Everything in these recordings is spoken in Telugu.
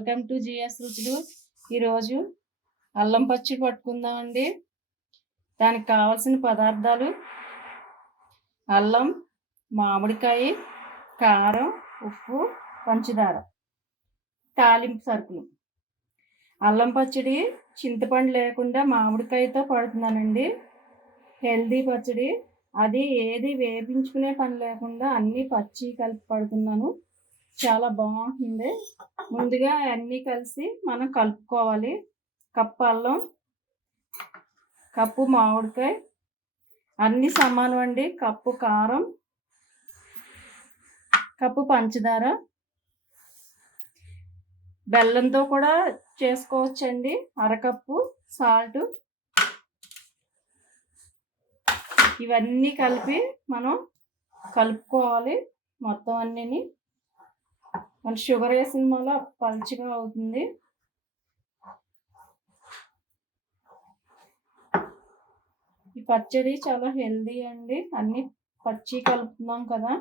వెల్కమ్ టు జిఎస్ రుచులు. ఈరోజు అల్లం పచ్చడి పట్టుకుందామండి. దానికి కావాల్సిన పదార్థాలు: అల్లం, మామిడికాయ, కారం, ఉప్పు, పంచదార. తాలింపు సరుకులు: అల్లం పచ్చడి చింతపండు లేకుండా మామిడికాయతో పడుతున్నానండి. హెల్దీ పచ్చడి. అది ఏది వేపించుకునే పని లేకుండా అన్నీ పచ్చి కలిపి పడుతున్నాను. చాలా బాగుంటుంది. ముందుగా అన్నీ కలిసి మనం కలుపుకోవాలి. కప్పు అల్లం, కప్పు మామిడికాయ, అన్నీ సమానం అండి. కప్పు కారం, కప్పు పంచదార. బెల్లంతో కూడా చేసుకోవచ్చండి. అరకప్పు సాల్ట్. ఇవన్నీ కలిపి మనం కలుపుకోవాలి. మొత్తం అన్నీని మన షుగర్ వేసిన వల్ల పలుచగా అవుతుంది. ఈ పచ్చడి చాలా హెల్దీ అండి. అన్నీ పచ్చి కలుపుతున్నాం కదా.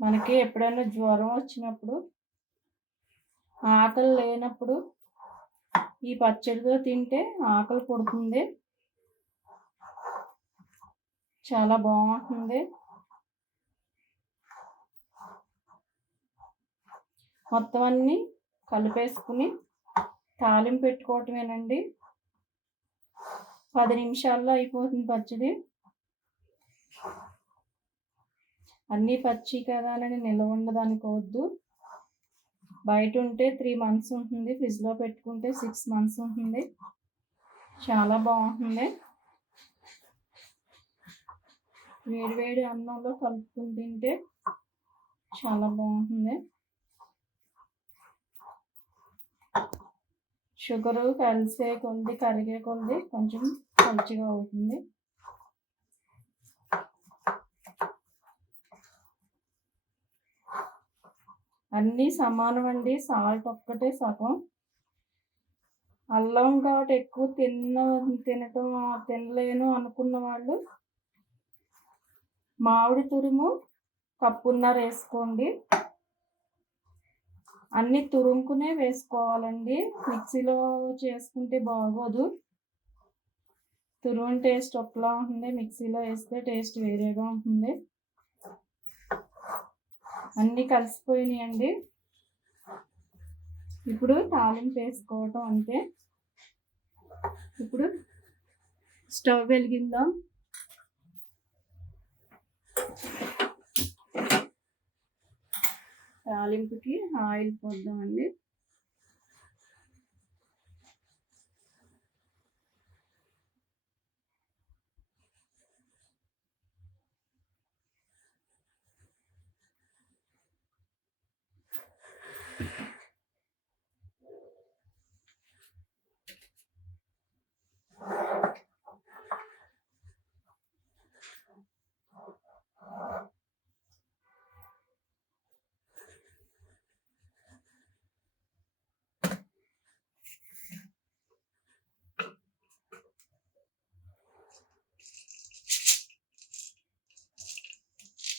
మనకి ఎప్పుడైనా జ్వరం వచ్చినప్పుడు, ఆకలి లేనప్పుడు ఈ పచ్చడితో తింటే ఆకలి పుడుతుంది. చాలా బాగుంటుంది. మొత్తం అన్నీ కలిపేసుకుని తాలింపు పెట్టుకోవటమేనండి. 10 నిమిషాల్లో అయిపోతుంది పచ్చడి. అన్నీ పచ్చి కదా అని నిల్వ ఉండదనుకోవద్దు. బయట ఉంటే 3 months ఉంటుంది, ఫ్రిడ్జ్లో పెట్టుకుంటే 6 months ఉంటుంది. చాలా బాగుంటుంది. వేడివేడి అన్నంలో కలుపుకుని తింటే చాలా బాగుంటుంది. షుగరు కలిసే కొద్ది, కరిగే కొద్ది కొంచెం పలుచగా అవుతుంది. అన్నీ సమానం అండి. సాల్ట్ ఒక్కటే సగం. అల్లం కాబట్టి ఎక్కువ తినలేను అనుకున్న వాళ్ళు మామిడి తురుము కప్పున్నర వేసుకోండి. అన్నీ తురుముకునే వేసుకోవాలండి. మిక్సీలో చేసుకుంటే బాగోదు. తురుము టేస్ట్ ఒకలా ఉంటుంది, మిక్సీలో వేస్తే టేస్ట్ వేరేగా ఉంటుంది. అన్నీ కలిసిపోయినాయండి. ఇప్పుడు తాలింపు వేసుకోవటం అంతే. ఇప్పుడు స్టవ్ వెలిగిందాం. తాలింపుకి ఆయిల్ పోద్దామండి.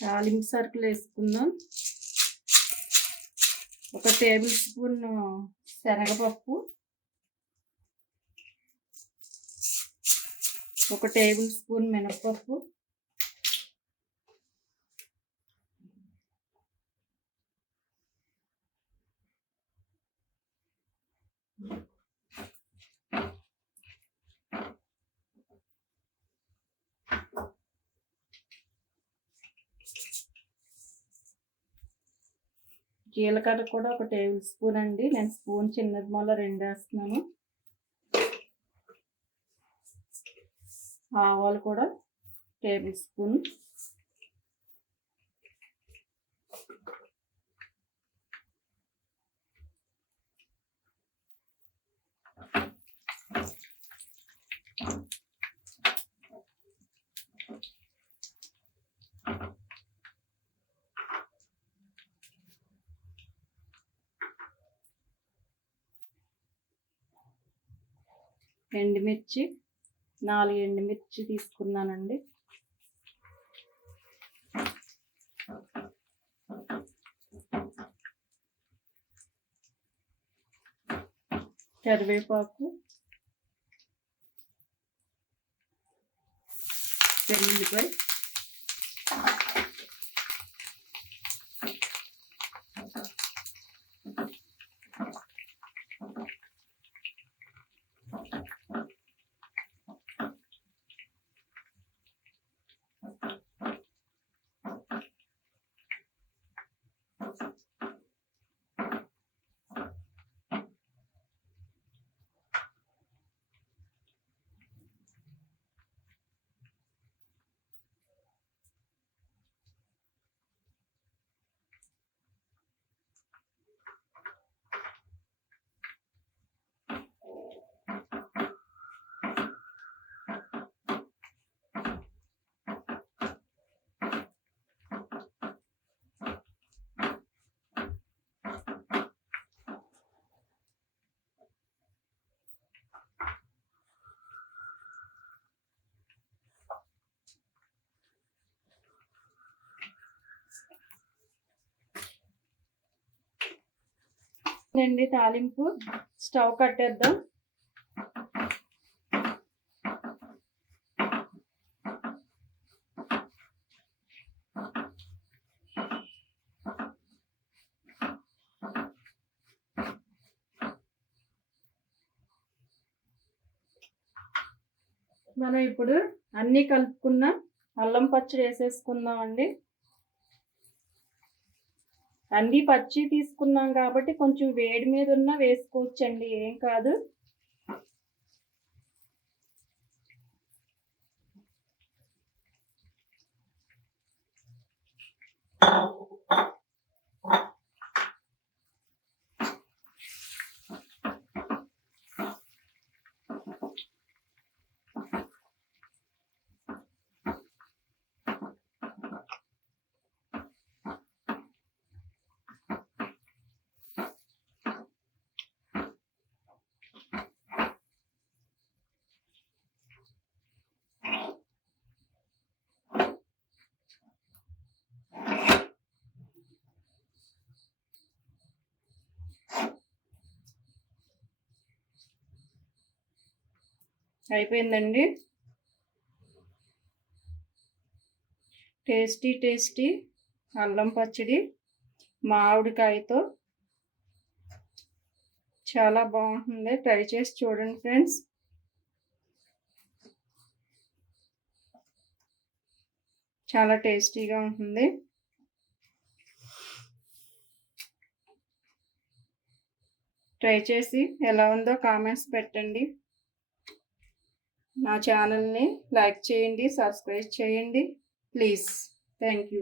తాలింపు సరుకులు వేసుకుందాం. 1 టేబుల్ స్పూన్ శనగపప్పు, 1 టేబుల్ స్పూన్ మినపప్పు, 1 జీలకర్ర కూడా 1 టేబుల్ స్పూన్ అండి. నేను స్పూన్ చిన్నది మొల 2 వేస్తున్నాను. ఆవాలు కూడా 1 టేబుల్ స్పూన్. ఎండుమిర్చి 4 ఎండుమిర్చి తీసుకున్నానండి. కరివేపాకు, వెల్లుల్లిపాయ, అండి తాలింపు. స్టవ్ కట్టేద్దాం. మనం ఇప్పుడు అన్నీ కలుపుకున్న అల్లం పచ్చడి వేసేసుకుందాం అండి. అన్నీ పచ్చి తీసుకున్నాం కాబట్టి కొంచెం వేడి మీద ఉన్న వేసుకోవచ్చండి, ఏం కాదు. అయిపోయిందండి. టేస్టీ అల్లం పచ్చడి మామిడికాయతో చాలా బాగుంటుంది. ట్రై చేసి చూడండి ఫ్రెండ్స్. చాలా టేస్టీగా ఉంటుంది. ట్రై చేసి ఎలా ఉందో కామెంట్స్ పెట్టండి. నా ఛానల్ని లైక్ చేయండి, సబ్స్క్రైబ్ చేయండి ప్లీజ్. Thank you.